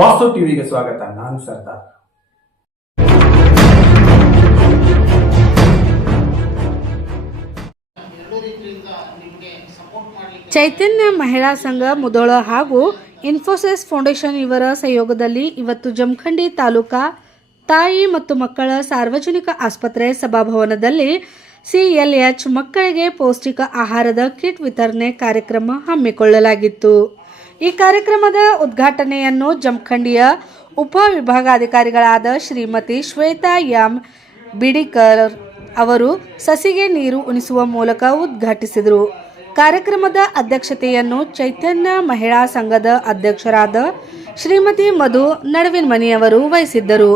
ವಾಸ್ತು ಟಿವಿಗೆ ಸ್ವಾಗತ. ನಾನು ಸರ್ದಾರ್. ಚೈತನ್ಯ ಮಹಿಳಾ ಸಂಘ ಮುಧೋಳ ಹಾಗೂ ಇನ್ಫೋಸಿಸ್ ಫೌಂಡೇಶನ್ ಇವರ ಸಹಯೋಗದಲ್ಲಿ ಇವತ್ತು ಜಮಖಂಡಿ ತಾಲೂಕಾ ತಾಯಿ ಮತ್ತು ಮಕ್ಕಳ ಸಾರ್ವಜನಿಕ ಆಸ್ಪತ್ರೆ ಸಭಾಭವನದಲ್ಲಿ CLH ಮಕ್ಕಳಿಗೆ ಪೌಷ್ಟಿಕ ಆಹಾರದ ಕಿಟ್ ವಿತರಣೆ ಕಾರ್ಯಕ್ರಮ ಹಮ್ಮಿಕೊಳ್ಳಲಾಗಿತ್ತು. ಈ ಕಾರ್ಯಕ್ರಮದ ಉದ್ಘಾಟನೆಯನ್ನು ಜಮಖಂಡಿಯ ಉಪವಿಭಾಗಾಧಿಕಾರಿಗಳಾದ ಶ್ರೀಮತಿ ಶ್ವೇತಾ ಎಂ ಬಿಡಿಕರ್ ಅವರು ಸಸಿಗೆ ನೀರು ಉಣಿಸುವ ಮೂಲಕ ಉದ್ಘಾಟಿಸಿದರು. ಕಾರ್ಯಕ್ರಮದ ಅಧ್ಯಕ್ಷತೆಯನ್ನು ಚೈತನ್ಯ ಮಹಿಳಾ ಸಂಘದ ಅಧ್ಯಕ್ಷರಾದ ಶ್ರೀಮತಿ ಮಧು ನಡವಿನ್ಮನಿಯವರು ವಹಿಸಿದ್ದರು.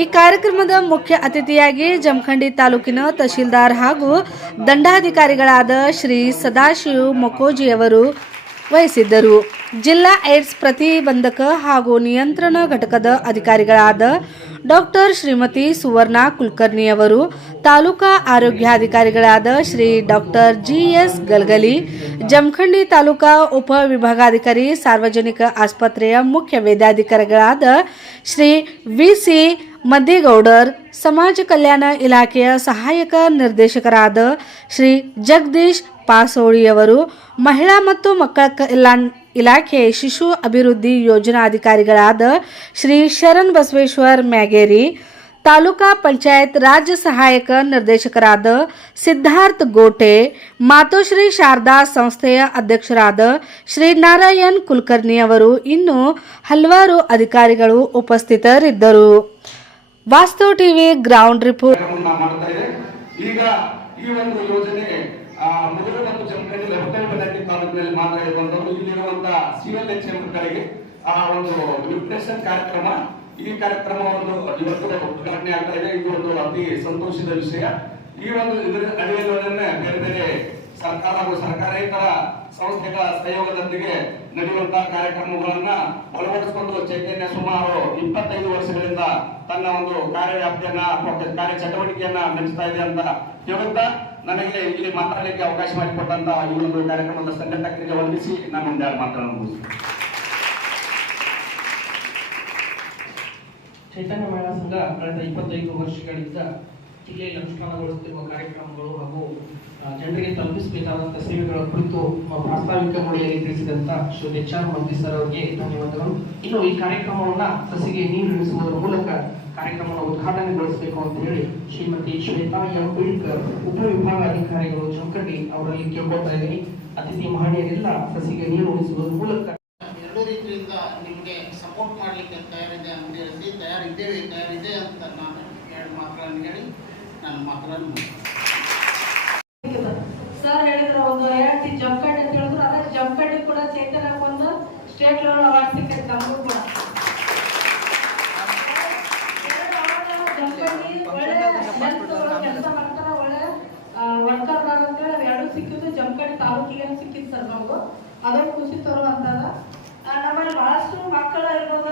ಈ ಕಾರ್ಯಕ್ರಮದ ಮುಖ್ಯ ಅತಿಥಿಯಾಗಿ ಜಮಖಂಡಿ ತಾಲೂಕಿನ ತಹಶೀಲ್ದಾರ್ ಹಾಗೂ ದಂಡಾಧಿಕಾರಿಗಳಾದ ಶ್ರೀ ಸದಾಶಿವ್ ಮೊಕೋಜಿಯವರು ವಹಿಸಿದ್ದರು. ಜಿಲ್ಲಾ ಏಡ್ಸ್ ಪ್ರತಿಬಂಧಕ ಹಾಗೂ ನಿಯಂತ್ರಣ ಘಟಕದ ಅಧಿಕಾರಿಗಳಾದ ಡಾಕ್ಟರ್ ಶ್ರೀಮತಿ ಸುವರ್ಣ ಕುಲಕರ್ಣಿಯವರು, ತಾಲೂಕಾ ಆರೋಗ್ಯಾಧಿಕಾರಿಗಳಾದ ಶ್ರೀ ಡಾಕ್ಟರ್ GS ಗಲ್ಗಲಿ, ಜಮಖಂಡಿ ತಾಲೂಕಾ ಉಪವಿಭಾಗಾಧಿಕಾರಿ ಸಾರ್ವಜನಿಕ ಆಸ್ಪತ್ರೆಯ ಮುಖ್ಯ ವೈದ್ಯಾಧಿಕಾರಿಗಳಾದ ಶ್ರೀ VC ಮದ್ದೇಗೌಡರ್, ಸಮಾಜ ಕಲ್ಯಾಣ ಇಲಾಖೆಯ ಸಹಾಯಕ ನಿರ್ದೇಶಕರಾದ ಶ್ರೀ ಜಗದೀಶ್ ಪಾಸೋಳಿಯವರು, ಮಹಿಳಾ ಮತ್ತು ಮಕ್ಕಳ ಕಲ್ಯಾಣ ಇಲಾಖೆ ಶಿಶು ಅಭಿವೃದ್ಧಿ ಯೋಜನಾಧಿಕಾರಿಗಳಾದ ಶ್ರೀ ಶರಣ್ ಬಸವೇಶ್ವರ್ ಮ್ಯಾಗೇರಿ, ತಾಲೂಕಾ ಪಂಚಾಯತ್ ರಾಜ್ಯ ಸಹಾಯಕ ನಿರ್ದೇಶಕರಾದ ಸಿದ್ಧಾರ್ಥ್ ಗೋಟೆ, ಮಾತೋಶ್ರೀ ಶಾರದಾ ಸಂಸ್ಥೆಯ ಅಧ್ಯಕ್ಷರಾದ ಶ್ರೀ ನಾರಾಯಣ್ ಕುಲಕರ್ಣಿಯವರು ಇನ್ನು ಹಲವಾರು ಅಧಿಕಾರಿಗಳು ಉಪಸ್ಥಿತರಿದ್ದರು. ವಾಸ್ತು ಟಿವಿ ಗ್ರೌಂಡ್ ರಿಪೋರ್ಟ್. ಈಗ ಈ ಒಂದು ಯೋಜನೆ ಮುಧೋಳ ಮತ್ತು ಜಮಖಂಡಿ ಲೋಕಲ್ ತಾಲೂಕಿನಲ್ಲಿ ಮಾತ್ರ ಇರುವಂತದ್ದು. ಇಲ್ಲಿರುವಂತಹ CLH ಮಕ್ಕಳಿಗೆ ಒಂದು ನ್ಯೂಟ್ರಿಷನ್ ಕಾರ್ಯಕ್ರಮ, ಈ ಕಾರ್ಯಕ್ರಮ ಒಂದು ಇವತ್ತು ಉದ್ಘಾಟನೆ ಆಗ್ತಾ ಇದೆ. ಇದು ಒಂದು ಅತಿ ಸಂತೋಷದ ವಿಷಯ. ಈ ಒಂದು ಇದರ ಅಡಿಯಲ್ಲಿ ಬೇರೆ ಬೇರೆ ಸರ್ಕಾರ ಹಾಗೂ ಸರ್ಕಾರೇತರ ಸಂಸ್ಥೆಗಳ ಸಹಯೋಗದೊಂದಿಗೆ ನಡೆಯುವಂತಹ ಕಾರ್ಯಕ್ರಮಗಳನ್ನ ಅಳವಡಿಸಿಕೊಂಡು ಚೈತನ್ಯ ಸುಮಾರು 25 ವರ್ಷಗಳಿಂದ ತನ್ನ ಒಂದು ಕಾರ್ಯವ್ಯಾಪ್ತಿಯನ್ನ ಕಾರ್ಯ ಚಟುವಟಿಕೆಯನ್ನ ನಡೆಸ್ತಾ ಇದೆ ಅಂತ ಹೇಳುತ್ತಾ, ನನಗೆ ಇಲ್ಲಿ ಮಾತಾಡಲಿಕ್ಕೆ ಅವಕಾಶ ಮಾಡಿಕೊಟ್ಟಂತ ಈ ಒಂದು ಕಾರ್ಯಕ್ರಮದ ಸಂಘಟಕರಿಗೆ ವಂದಿಸಿ ನಾನು ಒಂದೆರಡು ಮಾತನ್ನು ಮುಗಿಸ್ತೀನಿ. ಚೈತನ್ಯ ಮಹಿಳಾ ಸಂಘ ಕಳೆದ 25 ವರ್ಷಗಳಿಂದ ಜಿಲ್ಲೆಯಲ್ಲಿ ಅನುಷ್ಠಾನಗೊಳಿಸುತ್ತಿರುವ ಕಾರ್ಯಕ್ರಮಗಳು ಹಾಗೂ ಜನರಿಗೆ ತಲುಪಿಸಬೇಕಾದಂತಹ ಸೇವೆಗಳ ಕುರಿತು ಪ್ರಾಸ್ತಾವಿಕ ನುಡಿಯಲ್ಲಿ ತಿಳಿಸಿದಂತ ಶ್ರೀ HR ಮಂತ್ರಿ ಸರ್ ಅವರಿಗೆ ಧನ್ಯವಾದಗಳು. ಇನ್ನು ಈ ಕಾರ್ಯಕ್ರಮವನ್ನ ಸಸಿಗೆ ನೀರು ಇಳಿಸುವುದರ ಮೂಲಕ ಕಾರ್ಯಕ್ರಮವನ್ನು ಉದ್ಘಾಟನೆಗೊಳಿಸಬೇಕು ಅಂತ ಹೇಳಿ ಶ್ರೀಮತಿ ಶ್ವೇತಾ ಎಂ ಬಿಡಿಕರ್ ಉಪವಿಭಾಗಾಧಿಕಾರಿಗಳು ಜಮಖಂಡಿ ಅವರಲ್ಲಿ ಕೇಳ್ಕೊಳ್ತಾ ಇದ್ದೀನಿ. ಅತಿಥಿ ಮಹನೀಯರೆಲ್ಲ ಸಸಿಗೆ ನೀರು ಉಳಿಸುವುದರ ಮೂಲಕ ಎರಡು ರೀತಿಯಿಂದ ನಿಮಗೆ ಸಪೋರ್ಟ್ ಮಾಡಲಿಕ್ಕೆ ತಯಾರಿದೆ ಅಂತ ಹೇಳಿ ತಯಾರಿದೆ ಅಂತ ನಾನು ಎರಡು ಮಾತುಗಳನ್ನು ಹೇಳಿ ನನ್ನ ಮಾತುಗಳನ್ನು ಸರ್ ಹೇಳಿದ್ರು. ಒಂದು ಹೇಳ್ತಿ ಜಮಖಂಡಿ ಅಂತ ಹೇಳಿದ್ರು, ಅದೇ ಜಮಖಂಡಿ ಕೂಡ ಚೈತನ್ಯ ಒಂದು ಸ್ಟೇಟ್ ಲೆವೆಲ್ ಅವಾರ್ಡ್ ಸಿಕ್ಕೈತೆ ನಮಗೂ ಕೂಡ. ಜಮಖಂಡಿ ಒಳ್ಳೆ ಕೆಲಸ ಮಾಡ್ತಾರೆ, ಒಳ್ಳೆ ವರ್ಕರ್ ಅಂತೇಳಿ ಎರಡು ಸಿಕ್ಕಿದ್ದು ಜಮಖಂಡಿ ತಾಲೂಕಿಗೆ ಸಿಕ್ಕಿತ್ತು ಸರ್. ನಮಗೂ ಅದೊಂದು ಖುಷಿ ತರುವಂತದ. ನಮ್ಮಲ್ಲಿ ಬಹಳಷ್ಟು ಮಕ್ಕಳು ಇರ್ಬೋದ,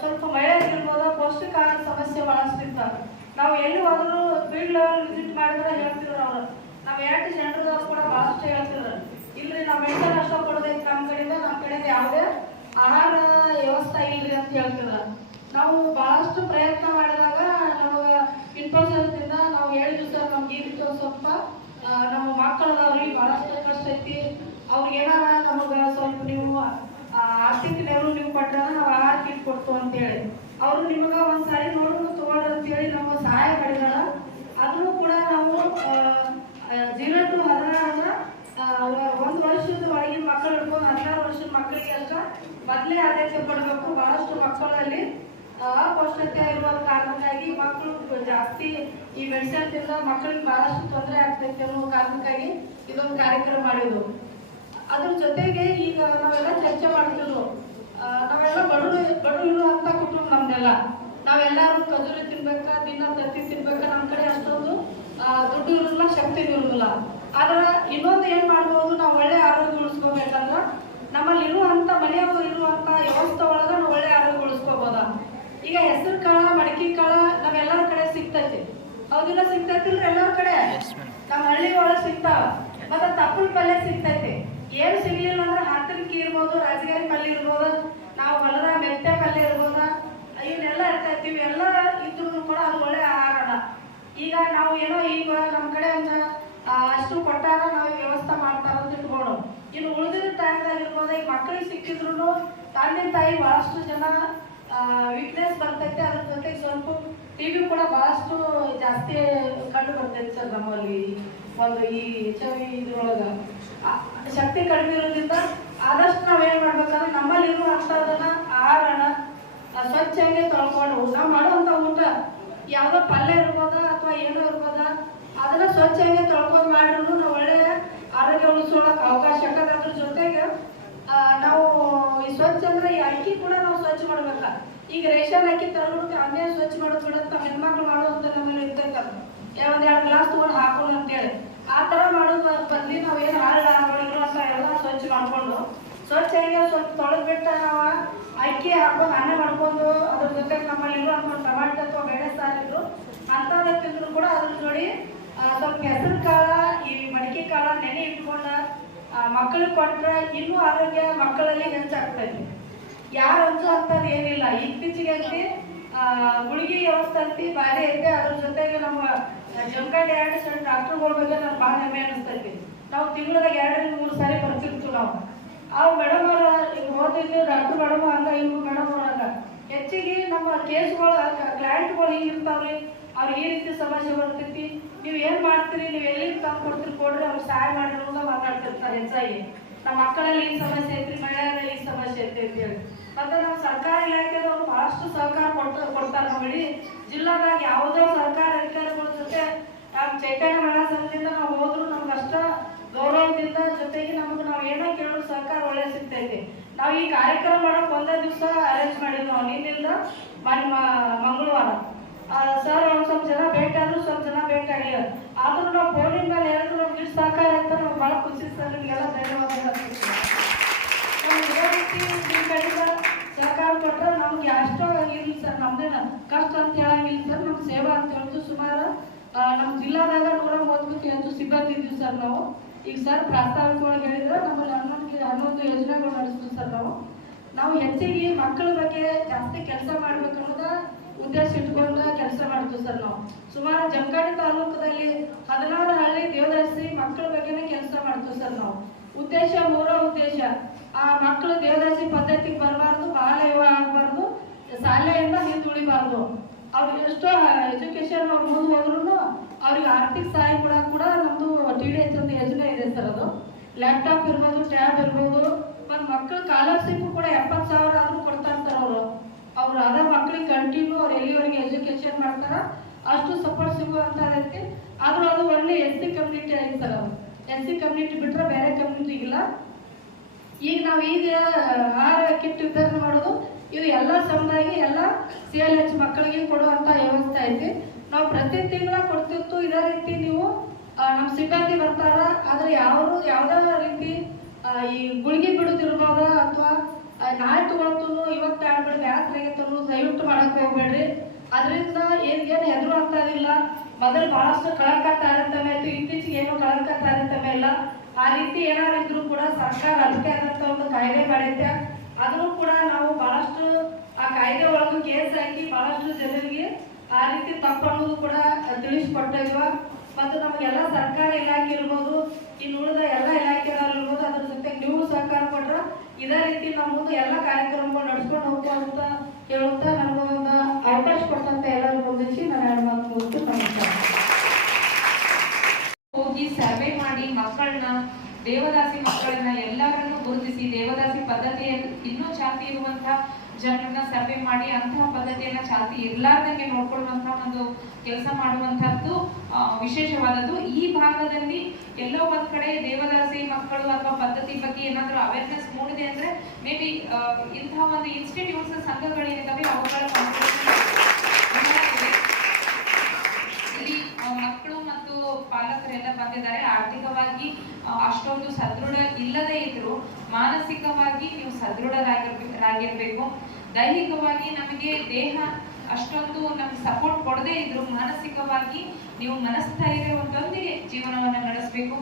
ಸ್ವಲ್ಪ ಮಹಿಳೆಯರಿರ್ಬೋದ, ಪೌಷ್ಟಿಕ ಆಹಾರ ಸಮಸ್ಯೆ ಬಹಳಷ್ಟು ಇರ್ತಾರೆ. ನಾವು ಎಲ್ಲಿ ಹೋದ್ರು ಫೀಲ್ಡ್ ಲೆವೆಲ್ ವಿಸಿಟ್ ಮಾಡಿದ್ರೆ ಹೇಳ್ತಿದ್ರು ಅವರು, ನಾವು 2 ಜನರದವ್ರು ಕೂಡ ಬಹಳಷ್ಟು ಹೇಳ್ತಿದ್ರು, ಇಲ್ರಿ ನಾವು ಮೆಡಿಕಲ್ ಅಷ್ಟ ಕೊಡೋದೈತೆ ನಮ್ಮ ಕಡೆಯಿಂದ ಯಾವುದೇ ಆಹಾರ ವ್ಯವಸ್ಥೆ ಇಲ್ರಿ ಅಂತ ಹೇಳ್ತಿದ್ರು. ನಾವು ಬಹಳಷ್ಟು ಪ್ರಯತ್ನ ಮಾಡಿದಾಗ ನಮಗೆ ಇನ್ಫೋಸಿಸ್ದಿಂದ ನಾವು ಹೇಳಿದ್ವಿ ಸರ್, ನಮ್ಗೆ ಈ ರೀತಿ ಸ್ವಲ್ಪ ನಮ್ಮ ಮಕ್ಕಳದವ್ರಿಗೆ ಬಹಳಷ್ಟು ಕಷ್ಟ ಐತಿ, ಅವ್ರಿಗೆ ಏನಾರ ನಮಗೆ ಸ್ವಲ್ಪ ನೀವು ಆರ್ಥಿಕ ನೆರವು ನೀವು ಕೊಟ್ಟಾಗ ನಾವು ಆಹಾರ ಕಿಟ್ ಕೊಡ್ತು ಅಂತೇಳಿ ಅವರು ನಿಮಗೆ ಒಂದ್ಸಾರಿ ನೋಡ್ಕೊಂಡು ತಗೊಳ್ರಿ ಅಂತೇಳಿ ನಮ್ಗೆ ಸಹಾಯ ಮಾಡಿದಾರ. ಅದನ್ನು ಕೂಡ ನಾವು 0 to 16 ಅಂದ್ರೆ 1 ವರ್ಷದ ಒಳಗಿನ ಮಕ್ಕಳು ಇರ್ಬೋದು, 16 ವರ್ಷದ ಮಕ್ಕಳಿಗೆ ಅಷ್ಟ ಮೊದಲೇ ಆದ್ಯತೆ ಕೊಡಬೇಕು. ಬಹಳಷ್ಟು ಮಕ್ಕಳಲ್ಲಿ ಅಪೌಷ್ಟಿಕತೆ ಇರುವ ಕಾರಣಕ್ಕಾಗಿ ಮಕ್ಕಳು ಜಾಸ್ತಿ ಈ ಮೆಡಿಸಿನ್ ತಿಂದ ಮಕ್ಕಳಿಗೆ ಬಹಳಷ್ಟು ತೊಂದರೆ ಆಗ್ತೈತೆ ಅನ್ನೋ ಕಾರಣಕ್ಕಾಗಿ ಇದೊಂದು ಕಾರ್ಯಕ್ರಮ ಮಾಡಿದ್ವು. ಅದ್ರ ಜೊತೆಗೆ ಈಗ ನಾವೆಲ್ಲ ಚರ್ಚೆ ಮಾಡ್ತಿದ್ವು, ನಾವೆಲ್ಲ ಬಡವರು ಇರುವಂತ ಕುಟುಂಬ ನಮ್ದೆಲ್ಲ. ನಾವೆಲ್ಲರೂ ಖಜೂರಿ ತಿನ್ಬೇಕ, ದಿನ ತತ್ತಿ ತಿನ್ಬೇಕ, ನಮ್ಮ ಕಡೆ ಅಷ್ಟೊಂದು ದುಡ್ಡು ಇರೋದಿಲ್ಲ, ಶಕ್ತಿ ಇರೋದಿಲ್ಲ. ಆದ್ರೆ ಇನ್ನೊಂದು ಏನ್ ಮಾಡ್ಬೋದು, ನಾವು ಒಳ್ಳೆ ಆರೋಗ್ಯ ಉಳಿಸ್ಕೋಬೇಕಂದ್ರ ನಮ್ಮಲ್ಲಿ ಇರುವಂತ ಮನೆಯವರು ಇರುವಂತ ವ್ಯವಸ್ಥೆ ಒಳಗ ನಾವು ಒಳ್ಳೆ ಆರೋಗ್ಯ ಉಳಿಸ್ಕೋಬೋದ. ಈಗ ಹೆಸರು ಕಾಳ, ಮಡಕಿ ಕಾಳ ನಾವೆಲ್ಲರ ಕಡೆ ಸಿಗ್ತೈತಿ, ಹೌದಿಲ್ಲ? ಸಿಗ್ತೈತಿಲ್ರಿ ಎಲ್ಲರ ಕಡೆ. ನಮ್ಮ ಹಳ್ಳಿ ಒಳಗೆ ಸಿಗ್ತಾವ. ಮತ್ತೆ ತಪ್ಪಲ ಪಲ್ಯ ಸಿಗ್ತೈತಿ. ಏನು ಸಿಗ್ಲಿಲ್ಲ ಅಂದ್ರೆ ಹಾತನಕಿ ಇರ್ಬೋದು, ರಾಜಗಿರಿ ಪಲ್ಯ ಇರ್ಬೋದು, ನಾವು ಹೊಲದ ಮೆತ್ತೆ ಪಲ್ಯ ಇರ್ಬೋದ, ಇವನ್ನೆಲ್ಲ ಇರ್ತೈತಿ. ಇವೆಲ್ಲ ಇದ್ರೂ ಕೂಡ ಅದು ಒಳ್ಳೆ ಆಹಾರನ. ಈಗ ನಾವು ಏನೋ ಈಗ ನಮ್ಮ ಕಡೆ ಒಂದು ಅಷ್ಟು ಕೊಟ್ಟಾಗ ನಾವು ವ್ಯವಸ್ಥೆ ಮಾಡ್ತಾರ ಅಂತ ಇಟ್ಕೊಂಡು, ಇನ್ನು ಉಳಿದಿದ್ದ ಟೈಮ್ದಾಗ ಇರ್ಬೋದು. ಈಗ ಮಕ್ಕಳಿಗೆ ಸಿಕ್ಕಿದ್ರು ತಂದೆ ತಾಯಿ ಭಾಳಷ್ಟು ಜನ ವೀಕ್ನೆಸ್ ಬರ್ತೈತೆ. ಅದ್ರ ಜೊತೆಗೆ ಸ್ವಲ್ಪ TV ಕೂಡ ಭಾಳಷ್ಟು ಜಾಸ್ತಿ ಕಂಡು ಬರ್ತೈತೆ ಸರ್ ನಮ್ಮಲ್ಲಿ. ಒಂದು ಈ HIV ಇದ್ರೊಳಗೆ ಶಕ್ತಿ ಕಡಿಮೆ ಇರೋದ್ರಿಂದ ಆದಷ್ಟು ನಾವೇನು ಮಾಡ್ಬೇಕಂದ್ರೆ ನಮ್ಮಲ್ಲಿರುವಂಥದ್ದನ್ನ ಆಹಾರನ ಸ್ವಚ್ಛಾಗಿ ತೊಳ್ಕೊಂಡು ನಾವು ಮಾಡುವಂಥ ಊಟ ಯಾವುದೋ ಪಲ್ಯ ಇರ್ಬೋದ ಅಥವಾ ಏನೋ ಇರ್ಬೋದ ಅದನ್ನ ಸ್ವಚ್ಛಾಗಿ ತೊಳ್ಕೊಂಡು ಮಾಡಿದ್ರು ನಾವು ಒಳ್ಳೆ ಆರೋಗ್ಯ ಉಳಿಸ್ಕೊಳ್ಳೋಕೆ ಅವಕಾಶ ಆಗತ್ತೆ. ಅದ್ರ ಜೊತೆಗೆ ನಾವು ಈ ಸ್ವಚ್ಛ ಅಂದ್ರೆ ಈ ಅಕ್ಕಿ ಕೂಡ ನಾವು ಸ್ವಚ್ಛ ಮಾಡ್ಬೇಕ. ಈಗ ರೇಷನ್ ಅಕ್ಕಿ ತರೋದು ಅನ್ನೇ ಸ್ವಚ್ಛ ಮಾಡೋದು ಬಿಡುತ್ತೆ. ನಮ್ಮ ಹೆಣ್ಮಕ್ಳು ಮಾಡೋದಂತ ನಮ್ಮಲ್ಲಿ ಇರ್ತೈತೆ. ಒಂದ್ 2 ಗ್ಲಾಸ್ ತಗೊಂಡು ಹಾಕೋಣ ಅಂತೇಳಿ ಆ ಥರ ಮಾಡೋದು ಬಂದು ನಾವೇನು ಹಳ್ಳ ಹೊಳಿಗಳು ಅಂತ ಎಲ್ಲ ಸ್ವಚ್ಛ ಮಾಡ್ಕೊಂಡು ಸ್ವಚ್ಛಾಗಿ ಸ್ವಲ್ಪ ತೊಳೆದ್ಬಿಟ್ಟು ನಾವು ಅಕ್ಕಿ ಹಾಕೊಂಡು ಅನ್ನ ಮಾಡ್ಕೊಂಡು ಅದ್ರ ಜೊತೆಗೆ ನಮ್ಮಲ್ಲಿ ಇರುವಂಥ ಟಮಾಟೆ ಅಥವಾ ಬೇಳೆ ಸಾರಿದ್ರು ಅಂಥದ್ದು ತಿಂದ್ರು ಕೂಡ ಅದ್ರ ಜೋಡಿ ಸ್ವಲ್ಪ ಹೆಸರು ಕಾಳ ಈ ಮಡಿಕೆ ಕಾಳ ನೆನೆ ಇಟ್ಕೊಂಡು ಮಕ್ಕಳಿಗೆ ಕೊಟ್ಟರೆ ಇನ್ನೂ ಆರೋಗ್ಯ ಮಕ್ಕಳಲ್ಲಿ ಹೆಚ್ಚಾಗ್ತೈತಿ. ಯಾರು ಅಂಜು ಅಂಥದ್ದು ಏನಿಲ್ಲ. ಇತ್ತೀಚೆಗೆ ಅಂತಿ ಗುಳಿಗೆ ವ್ಯವಸ್ಥೆ ಅಂತಿ ಬಾರಿ ಐತೆ. ಅದ್ರ ಜೊತೆಗೆ ನಮ್ಮ ಜಮಖಂಡಿ 2 ಸಣ್ಣ ಡಾಕ್ಟರ್ಗಳ ಬಗ್ಗೆ ನಾನು ಭಾಳ ಹೆಮ್ಮೆ ಅನಿಸ್ತೈತಿ. ನಾವು ತಿಂಗಳದಾಗ 2-3 ಸಾರಿ ಬರ್ತಿರ್ತೀವಿ ನಾವು. ಅವು ಮೇಡಮ್ ಅವ್ರ ಈಗ ಓದಿದ್ದು ಡಾಕ್ಟರ್ ಮೇಡಮ್ ಹಂಗ ಇವ್ರು ಮೇಡಮ್ ಅವ್ರಾಗ ಹೆಚ್ಚಿಗೆ ನಮ್ಮ ಕೇಸ್ಗಳು ಕ್ಲೈಂಟ್ಗಳು ಹಿಂಗಿರ್ತಾವ್ರಿ. ಅವ್ರಿಗೆ ಈ ರೀತಿ ಸಮಸ್ಯೆ ಬರ್ತೈತಿ, ನೀವು ಏನು ಮಾಡ್ತೀರಿ, ನೀವು ಎಲ್ಲಿ ತಂದು ಕೊಡ್ತೀರಿ ಕೊಡ್ರಿ, ಅವ್ರಿಗೆ ಸಹಾಯ ಮಾಡಿರೋದ ಮಾತಾಡ್ತಿರ್ತಾರೆ ಹೆಚ್ಚಾಗಿ. ನಮ್ಮ ಮಕ್ಕಳಲ್ಲಿ ಈ ಸಮಸ್ಯೆ ಐತ್ರಿ, ಮಹಿಳೆಯರಲ್ಲಿ ಈ ಸಮಸ್ಯೆ ಐತಿ ಅಂತ ಹೇಳಿ. ಮತ್ತೆ ನಮ್ಮ ಸರ್ಕಾರ ಇಲಾಖೆದವರು ಬಹಳಷ್ಟು ಸಹಕಾರ ಕೊಡ್ತಾರೆ. ನಾವು ಇಡೀ ಜಿಲ್ಲಾದಾಗ ಯಾವುದೇ ಸರ್ಕಾರ ಅಧಿಕಾರಿಗಳ ಜೊತೆ ನಮ್ಮ ಚೈತನ್ಯ ಮಹಿಳಾ ಸಂಘದಿಂದ ನಾವು ಹೋದ್ರು ನಮ್ಗೆ ಅಷ್ಟ ಗೌರವದಿಂದ ಜೊತೆಗೆ ನಮಗೆ ನಾವು ಏನೋ ಕೇಳೋ ಸಹಕಾರ ಒಳ್ಳೆ ಸಿಗ್ತೈತಿ. ನಾವು ಈ ಕಾರ್ಯಕ್ರಮ ಮಾಡೋಕೆ ಒಂದೇ ದಿವಸ ಅರೇಂಜ್ ಮಾಡಿದ್ವಿ. ನಾವು ನಿನ್ನಿಂದ ಮಂಗಳವಾರ ಸರ್ ಒಂದು ಸ್ವಲ್ಪ ಜನ ಭೇಟಿ ಆದ್ರು, ಸ್ವಲ್ಪ ಜನ ಭೇಟಿ ಆಗಿಲ್ಲ. ಆದ್ರೂ ನಾವು ಫೋನಿನ ಮೇಲೆ ಹೇಳಿದ್ರು ನಮ್ಗೆ ಇಷ್ಟು ಸಹಕಾರ ಅಂತ ನಾವು ಭಾಳ ಖುಷಿ ಸರ್. ನಿಮಗೆಲ್ಲ ಧನ್ಯವಾದಗಳು. ನಾವು ಇದೇ ರೀತಿ ನಿಮ್ಮ ಕಡೆಯಿಂದ ಸಹಕಾರ ಕೊಟ್ಟರೆ ನಮ್ಗೆ ಅಷ್ಟೋ ಇರಲಿ ಸರ್. ನಮ್ದೇನ ಕಷ್ಟ ಅಂತ ಹೇಳಂಗಿಲ್ಲ ಸರ್. ನಮ್ಮ ಸೇವಾ ಅಂತ ಹೇಳಿದ್ರು ಸುಮಾರು ನಮ್ಮ ಜಿಲ್ಲಾದಾಗ 130ಕ್ಕೂ ಹೆಚ್ಚು ಸಿಬ್ಬಂದಿ ಇದ್ದೀವಿ ಸರ್ ನಾವು. ಈಗ ಸರ್ ಪ್ರಾಸ್ತಾವಿಕವಾಗಿ ಹೇಳಿದ್ರೆ ನಮ್ಮಲ್ಲಿ 11 ಯೋಜನೆಗಳು ನಡೆಸ್ತೀವಿ ಸರ್. ನಾವು ಹೆಚ್ಚಿಗೆ ಮಕ್ಕಳ ಬಗ್ಗೆ ಜಾಸ್ತಿ ಕೆಲಸ ಮಾಡ್ಬೇಕನ್ನೋದ ಉದ್ದೇಶ ಇಟ್ಕೊಂಡು ಕೆಲಸ ಮಾಡ್ತೀವಿ ಸರ್. ನಾವು ಸುಮಾರು ಜಮಖಂಡಿ ತಾಲೂಕದಲ್ಲಿ 16 ಹಳ್ಳಿ ದೇವದಾಸಿ ಮಕ್ಕಳ ಬಗ್ಗೆನೇ ಕೆಲಸ ಮಾಡ್ತೀವಿ ಸರ್. ನಾವು ಉದ್ದೇಶ 3 ಉದ್ದೇಶ. ಆ ಮಕ್ಕಳು ದೇವದಾಸಿ ಪದ್ಧತಿಗೆ ಬರಬಾರ್ದು, ಬಾಲ್ಯ ವಿವಾಹ ಆಗಬಾರ್ದು, ಶಾಲೆಯಿಂದ ಹಿಂದುಳಿಬಾರ್ದು. ಅವ್ರು ಎಷ್ಟೋ ಎಜುಕೇಶನ್ ಅವ್ರು ಮುಂದೆ ಹೋದ್ರು ಅವ್ರಿಗೆ ಆರ್ಥಿಕ ಸಹಾಯ ಕೂಡ ನಮ್ಮದು TDH ಅಂತ ಯೋಜನೆ ಇದೆ ಸರ್. ಅದು ಲ್ಯಾಪ್ಟಾಪ್ ಇರ್ಬೋದು, ಟ್ಯಾಬ್ ಇರ್ಬೋದು. ಮತ್ತು ಮಕ್ಕಳು ಸ್ಕಾಲರ್ಶಿಪ್ ಕೂಡ 70,000 ಆದರೂ ಕೊಡ್ತಾರೆ ಸರ್. ಅವ್ರು ಅದ ಮಕ್ಕಳಿಗೆ ಕಂಟಿನ್ಯೂ ಅವ್ರು ಎಲ್ಲಿವರೆಗೆ ಎಜುಕೇಶನ್ ಮಾಡ್ತಾರ ಅಷ್ಟು ಸಪೋರ್ಟ್ ಸಿಗುವಂತ ಐತಿ. ಆದ್ರೂ ಅದು ಒಳ್ಳೆ SC ಕಮ್ಯುನಿಟಿ ಐತಿ ಸರ್. ಅದು SC ಕಮ್ಯುನಿಟಿ ಬಿಟ್ಟರೆ ಬೇರೆ ಕಮ್ಯುನಿಟಿ ಇಲ್ಲ. ಈಗ ನಾವು ಈಗ ಆಹಾರ ಕಿಟ್ ವಿತರಣೆ ಮಾಡೋದು ಇದು ಎಲ್ಲ ಸಮುದಾಯ ಎಲ್ಲ CLH ಮಕ್ಕಳಿಗೆ ಕೊಡುವಂತ ವ್ಯವಸ್ಥೆ ಐತಿ. ನಾವು ಪ್ರತಿ ತಿಂಗಳ ಕೊಡ್ತಿತ್ತು. ಇದೇ ರೀತಿ ನೀವು ನಮ್ಮ ಸಿಬ್ಬಂದಿ ಬರ್ತಾರ. ಆದ್ರೆ ಯಾವ್ದಾರ ರೀತಿ ಈ ಗುಳಿಗೆ ಬಿಡುದಿರ್ಬೋದ ಅಥವಾ ನಾಳೆ ತಗೊಳ್ತು ಇವತ್ತು ಆಡ್ಬೇಡಿ ಬ್ಯಾಸ್ರಾಗೈತನು ದಯವಿಟ್ಟು ಮಾಡಕ್ ಹೋಗ್ಬೇಡ್ರಿ. ಅದರಿಂದ ಏನು ಹೆದರು ಅಂತದಿಲ್ಲ. ಮೊದಲು ಬಹಳಷ್ಟು ಕಳಂಕ ತಾರತಮ್ಯ ಇತ್ತು, ಇತ್ತೀಚೆಗೆ ಏನು ಕಳಂಕ ತಾರತಮ್ಯ ಇಲ್ಲ. ಆ ರೀತಿ ಏನಾದ್ರು ಇದ್ರು ಕೂಡ ಸರ್ಕಾರ ಅದಕ್ಕೆ ಆದಂತ ಒಂದು ಕಾಯ್ದೆ ಮಾಡೈತೆ. ಅದನ್ನು ಕೂಡ ನಾವು ಬಹಳಷ್ಟು ಆ ಕಾಯ್ದೆ ಒಳಗೂ ಕೇಸ್ ಹಾಕಿ ಬಹಳಷ್ಟು ಜನರಿಗೆ ಆ ರೀತಿ ತಪ್ಪನ್ನೋದು ಕೂಡ ತಿಳಿಸ್ಕೊಟ್ಟಿದ್ವ. ಮತ್ತು ನಮಗೆಲ್ಲ ಸರ್ಕಾರಿ ಇಲಾಖೆ ಇರ್ಬೋದು, ಇನ್ನು ಉಳಿದ ಎಲ್ಲ ಇಲಾಖೆದವ್ರು ಇರ್ಬೋದು, ಅದ್ರ ಜೊತೆಗೆ ನೀವು ಸಹಕಾರ ಕೊಟ್ರ ಇದೇ ರೀತಿ ನಾವು ಮುಂದೆ ಎಲ್ಲ ಕಾರ್ಯಕ್ರಮಗಳು ನಡ್ಸ್ಕೊಂಡು ಹೋಗ್ತಾ ಅಂತ ಹೇಳುತ್ತಾ ನನಗೊಂದು ಅವಕಾಶ ಕೊಟ್ಟಂತ ಎಲ್ಲರೂ ಹೊಂದಿಸಿ ನಾನು 2 ಮಾತು ಮುಗಿದು ನಮಸ್ಕಾರ. ಹೋಗಿ ಸರ್ವೆ ಮಾಡಿ ಮಕ್ಕಳನ್ನ ದೇವದಾಸಿ ಮಕ್ಕಳನ್ನ ಎಲ್ಲರನ್ನು ಗುರುತಿಸಿ ದೇವದಾಸಿ ಪದ್ಧತಿಯಲ್ಲಿ ಇನ್ನೂ ಚಾಲ್ತಿ ಇರುವಂತಹ ಜನರನ್ನ ಸರ್ವೆ ಮಾಡಿ ಅಂತಹ ಪದ್ಧತಿಯನ್ನ ಚಾಲ್ತಿ ಇರ್ಲಾರ್ದಂಗೆ ನೋಡ್ಕೊಳ್ಳುವಂತಹ ಒಂದು ಕೆಲಸ ಮಾಡುವಂತಹದ್ದು ವಿಶೇಷವಾದದ್ದು. ಈ ಭಾಗದಲ್ಲಿ ಎಲ್ಲೋ ಒಂದ್ ಕಡೆ ದೇವದಾಸಿ ಮಕ್ಕಳು ಅಥವಾ ಪದ್ಧತಿ ಬಗ್ಗೆ ಏನಾದ್ರೂ ಅವೇರ್ನೆಸ್ ಮೂಡಿದೆ ಅಂದ್ರೆ ಮೇ ಬಿ ಇಂತಹ ಒಂದು ಇನ್ಸ್ಟಿಟ್ಯೂಟ್ಸ್ ಸಂಘಗಳೇನಿದ್ದಾವೆ ಅವುಗಳ ಇಲ್ಲಿ ಮಕ್ಕಳು ಮತ್ತು ಪಾಲಕರೆಲ್ಲ ಬಂದಿದ್ದಾರೆ. ಆರ್ಥಿಕವಾಗಿ ಅಷ್ಟೊಂದು ಸದೃಢ ಇಲ್ಲದೆ ಇದ್ರು ಮಾನಸಿಕವಾಗಿ ನೀವು ಸದೃಢರಾಗಿರ್ಬೇಕು. ದೈಹಿಕವಾಗಿ ನಮಗೆ ದೇಹ ಅಷ್ಟೊಂದು ನಮ್ಗೆ ಸಪೋರ್ಟ್ ಕೊಡದೇ ಇದ್ರು ಮಾನಸಿಕವಾಗಿ ನೀವು ಮನಸ್ಥೈರ್ಯದೊಂದಿಗೆ ಜೀವನವನ್ನು ನಡೆಸಬೇಕು.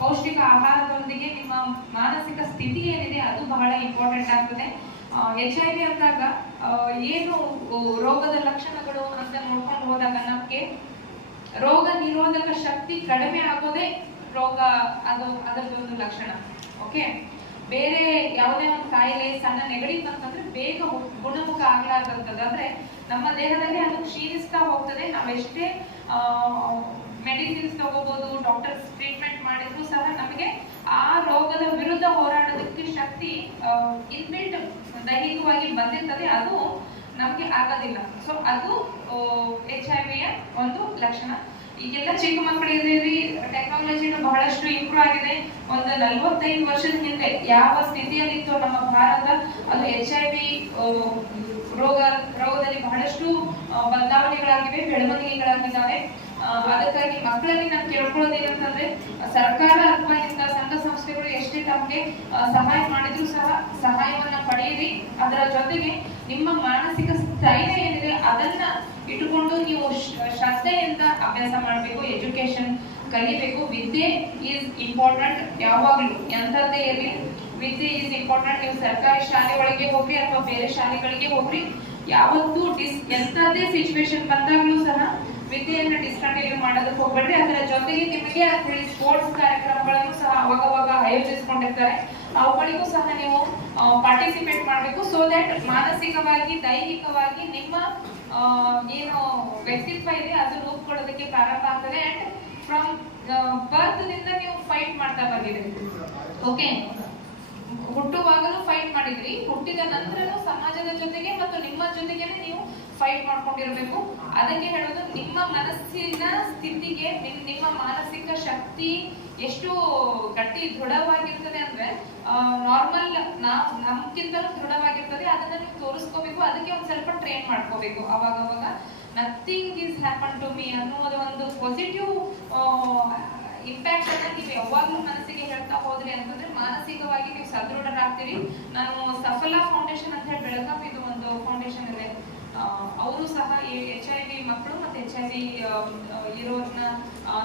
ಪೌಷ್ಟಿಕ ಆಹಾರದೊಂದಿಗೆ ನಿಮ್ಮ ಮಾನಸಿಕ ಸ್ಥಿತಿ ಏನಿದೆ ಅದು ಬಹಳ ಇಂಪಾರ್ಟೆಂಟ್ ಆಗ್ತದೆ. HIV ಅಂದಾಗ ಏನು ರೋಗದ ಲಕ್ಷಣಗಳು ಅಂತ ನೋಡ್ಕೊಂಡು ಹೋದಾಗ ನಮ್ಗೆ ರೋಗ ನಿರೋಧಕ ಶಕ್ತಿ ಕಡಿಮೆ ಆಗೋದೇ ರೋಗ, ಅದರದ್ದು ಒಂದು ಲಕ್ಷಣ. ಓಕೆ, ಬೇರೆ ಯಾವುದೇ ಒಂದು ಕಾಯಿಲೆ ಸಣ್ಣ ನೆಗಡಿ ಅಂತಂದ್ರೆ ಬೇಗ ಗುಣಮುಖ ಆಗ್ಲಾರ್ದಂಥದ್ದು, ಅಂದ್ರೆ ನಮ್ಮ ದೇಹದಲ್ಲಿ ಅದು ಕ್ಷೀಣಿಸ್ತಾ ಹೋಗ್ತದೆ. ನಾವೆಷ್ಟೇ ಮೆಡಿಸಿನ್ಸ್ ತಗೋಬಹುದು, ಡಾಕ್ಟರ್ಸ್ ಟ್ರೀಟ್ಮೆಂಟ್ ಮಾಡಿದ್ರು ಸಹ ನಮಗೆ ಆ ರೋಗದ ವಿರುದ್ಧ ಹೋರಾಡೋದಕ್ಕೆ ಶಕ್ತಿ ಇನ್ಬಿಲ್ಟ್ ದೈಹಿಕವಾಗಿ ಬಂದಿರ್ತದೆ, ಅದು ನಮ್ಗೆ ಆಗೋದಿಲ್ಲ. ಸೊ ಅದು HIV ಯ ಒಂದು ಲಕ್ಷಣ. ಈಗೆಲ್ಲ ಚಿಕ್ಕ ಮಕ್ಕಳಿದ್ದೀವಿ, ಟೆಕ್ನಾಲಜಿನೂ ಬಹಳಷ್ಟು ಇಂಪ್ರೂವ್ ಆಗಿದೆ. ಒಂದು 45 ವರ್ಷದ ಹಿಂದೆ ಯಾವ ಸ್ಥಿತಿಯಲ್ಲಿತ್ತು ನಮ್ಮ ಭಾರತ, ಅದು HIV ರೋಗದಲ್ಲಿ ಬಹಳಷ್ಟು ಬದಲಾವಣೆಗಳಾಗಿವೆ, ಬೆಳವಣಿಗೆಗಳಾಗಿದ್ದಾವೆ. ಅದಕ್ಕಾಗಿ ಮಕ್ಕಳಲ್ಲಿ ನಾನು ಕೇಳ್ಕೊಳ್ಳೋದೇನಂತಂದ್ರೆ, ಸರ್ಕಾರ ಅಥವಾ ಇಂಥ ಸಂಘ ಸಂಸ್ಥೆಗಳು ಎಷ್ಟೇ ತಮಗೆ ಸಹಾಯ ಮಾಡಿದ್ರು ಸಹ ಸಹಾಯವನ್ನ ಪಡೆಯಿರಿ. ಅದರ ಜೊತೆಗೆ ನಿಮ್ಮ ಮಾನಸಿಕ ಸ್ಥೈರ್ಯ ಏನಿದೆ ಅದನ್ನ ಇಟ್ಟುಕೊಂಡು ನೀವು ಶ್ರದ್ಧೆಯಿಂದ ಅಭ್ಯಾಸ ಮಾಡಬೇಕು, ಎಜುಕೇಶನ್ ಕಲಿಬೇಕು. ವಿದ್ಯೆ ಈಸ್ ಇಂಪಾರ್ಟೆಂಟ್, ಯಾವಾಗಲೂ ಎಂಥದ್ದೇ ಇರಲಿ ವಿದ್ಯೆ ಈಸ್ ಇಂಪಾರ್ಟೆಂಟ್. ನೀವು ಸರ್ಕಾರಿ ಶಾಲೆ ಒಳಗೆ ಹೋಗ್ರಿ ಅಥವಾ ಬೇರೆ ಶಾಲೆಗಳಿಗೆ ಹೋಗ್ರಿ, ಯಾವತ್ತೂ ಎಂಥದ್ದೇ ಸಿಚುವೇಶನ್ ಬಂದಾಗ್ಲೂ ಸಹ ವಿದ್ಯೆಯನ್ನ ಡಿಸ್ಕಂಟಿನ್ಯೂ ಮಾಡೋದಕ್ಕೆ ಹೋಗ್ಬೇಡ್ರಿ. ಅದರ ಜೊತೆಗೆ ನಿಮಗೆ ಸ್ಪೋರ್ಟ್ಸ್ ಕಾರ್ಯಕ್ರಮಗಳನ್ನು ಸಹ ಅವಾಗವಾಗ ಆಯೋಜಿಸಿಕೊಂಡಿರ್ತಾರೆ, ಅವುಗಳಿಗೂ ಸಹ ನೀವು ಪಾರ್ಟಿಸಿಪೇಟ್ ಮಾಡಬೇಕು. ಸೊ ದಟ್ ಮಾನಸಿಕವಾಗಿ ದೈಹಿಕವಾಗಿ ನಿಮ್ಮ ಏನು ವ್ಯಕ್ತಿತ್ವ ಇದೆ ಅದು ರೂಪುಗೊಳ್ಳೋದಕ್ಕೆ ಪ್ರಾರಂಭ ಆಗ್ತದೆ. ಅಂಡ್ ಫ್ರಮ್ ಬರ್ತ್ ದಿಂದ ನೀವು ಫೈಟ್ ಮಾಡ್ತಾ ಬಂದಿದ್ರಿ. ಓಕೆ, ಹುಟ್ಟುವಾಗಲೂ ಫೈಟ್ ಮಾಡಿದ್ರಿ, ಹುಟ್ಟಿದ ನಂತರನೂ ಸಮಾಜದ ಜೊತೆಗೆ ಮತ್ತು ನಿಮ್ಮ ಜೊತೆಗೇನೆ ನೀವು ಫೈಟ್ ಮಾಡ್ಕೊಂಡಿರ್ಬೇಕು. ಅದಕ್ಕೆ ಹೇಳೋದು, ನಿಮ್ಮ ಮನಸ್ಸಿನ ಸ್ಥಿತಿಗೆ ನಿಮ್ಮ ಮಾನಸಿಕ ಶಕ್ತಿ ಎಷ್ಟು ಗಟ್ಟಿ ದೃಢವಾಗಿರ್ತದೆ ಅಂದ್ರೆ ನಾರ್ಮಲ್ ನಮ್ಗಿಂತಲೂ ದೃಢವಾಗಿರ್ತದೆ. ಅದನ್ನ ನೀವು ತೋರಿಸ್ಕೋಬೇಕು, ಅದಕ್ಕೆ ಒಂದ್ ಸ್ವಲ್ಪ ಟ್ರೈನ್ ಮಾಡ್ಕೋಬೇಕು. ಅವಾಗ nothing is happen to me ಅನ್ನೋದು ಒಂದು ಪಾಸಿಟಿವ್ ಇಂಪ್ಯಾಕ್ಟ್ ಅನ್ನ ನೀವು ಯಾವಾಗ್ಲೂ ಮನಸ್ಸಿಗೆ ಹೇಳ್ತಾ ಹೋದ್ರಿ ಅಂತಂದ್ರೆ ಮಾನಸಿಕವಾಗಿ ನೀವು ಸದೃಢರಾಗ್ತೀರಿ. ನಾನು ಸಫಲ ಫೌಂಡೇಶನ್ ಅಂತ ಹೇಳಿ ಬೆಳಗಾವಿದು ಒಂದು ಫೌಂಡೇಶನ್ ಇದೆ, ಅವರು ಸಹ HIV ಮಕ್ಕಳು ಮತ್ತೆ HIV ಇರೋರ್ನ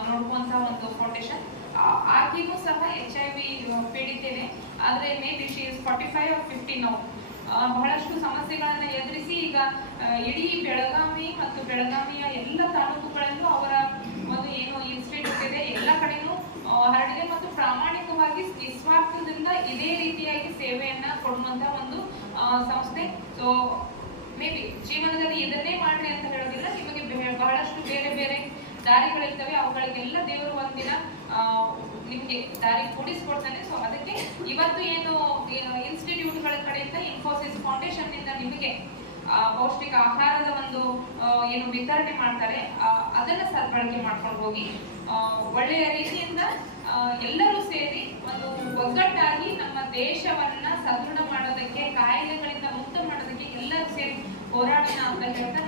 ನೋಡುವಂತ ಒಂದು ಫೌಂಡೇಶನ್. ಆಕೆಗೂ ಸಹ HIV ಪೀಡಿತೇನೆ, ಆದ್ರೆ may be she is 45 or 50 ನಾವು. ಬಹಳಷ್ಟು ಸಮಸ್ಯೆಗಳನ್ನ ಎದುರಿಸಿ ಈಗ ಇಡೀ ಬೆಳಗಾವಿ ಮತ್ತು ಬೆಳಗಾವಿಯ ಎಲ್ಲ ತಾಲೂಕುಗಳಲ್ಲೂ ಅವರ ಒಂದು ಏನು ಇನ್ಸ್ಟಿಟ್ಯೂಟ್ ಇದೆ ಎಲ್ಲ ಕಡೆನೂ ಹರಡಿದೆ ಮತ್ತು ಪ್ರಾಮಾಣಿಕವಾಗಿ ನಿಸ್ವಾರ್ಥದಿಂದ ಇದೇ ರೀತಿಯಾಗಿ ಸೇವೆಯನ್ನ ಕೊಡುವಂತ ಒಂದು ಸಂಸ್ಥೆ. ಸೊ ಮೇ ಬಿ ಜೀವನದಲ್ಲಿ ಇದನ್ನೇ ಮಾಡ್ರಿ ಅಂತ ಹೇಳೋದಿಲ್ಲ, ನಿಮಗೆ ಬಹಳಷ್ಟು ಬೇರೆ ಬೇರೆ ದಾರಿಗಳಿರ್ತವೆ, ಅವುಗಳಿಗೆಲ್ಲ ದೇವರು ಒಂದಿನ ನಿಮ್ಗೆ ದಾರಿ ಕೂಡಿಸ್ಕೊಡ್ತಾನೆ. ಸೊ ಅದಕ್ಕೆ ಇವತ್ತು ಏನು ಇನ್ಸ್ಟಿಟ್ಯೂಟ್ಗಳ ಕಡೆಯಿಂದ ಇನ್ಫೋಸಿಸ್ ಫೌಂಡೇಶನ್ ನಿಂದ ನಿಮಗೆ ಪೌಷ್ಟಿಕ ಆಹಾರದ ಒಂದು ಏನು ವಿತರಣೆ ಮಾಡ್ತಾರೆ, ಅದನ್ನ ಸದ್ಬಳಕೆ ಮಾಡ್ಕೊಂಡು ಹೋಗಿ ಒಳ್ಳೆಯ ರೀತಿಯಿಂದ ಎಲ್ಲರೂ ಸೇರಿ ಒಂದು ಒಗ್ಗಟ್ಟಾಗಿ ನಮ್ಮ ದೇಶವನ್ನ ಸದೃಢ ಮಾಡೋದಕ್ಕೆ, ಕಾಯಿಲೆಗಳಿಂದ ಮುಕ್ತ ಮಾಡೋದಕ್ಕೆ ಎಲ್ಲರೂ ಸೇರಿ ಹೋರಾಡೋಣ ಅಂತ ಹೇಳ್ತಾ